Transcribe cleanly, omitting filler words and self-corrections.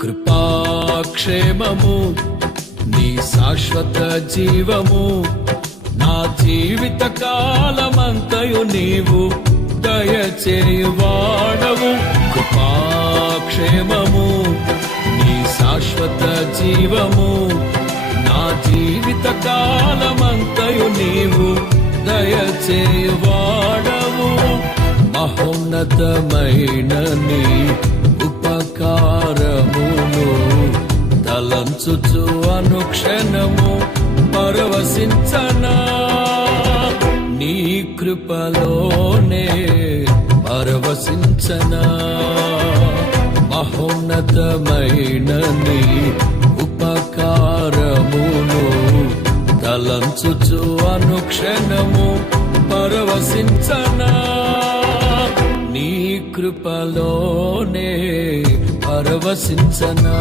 కృపాక్షేమము నీ శాశ్వత జీవము నా జీవిత కాలమంతయు నీవు దయచేయువాడవు. కృపాక్షేమము నీ శాశ్వత జీవము నా జీవిత కాలమంతయు నీవు దయచేయువాడవు. మహోన్నతమైన నీ ఉపకారమును తలంచుచు అనుక్షణము పరవశించనా, నీ కృపలోనే పరవశించనా. మహోన్నతమైన నీ ఉపకారమును తలంచుచు అనుక్షణము పరవశించనా, నీ కృపలోనే పరవశించనా.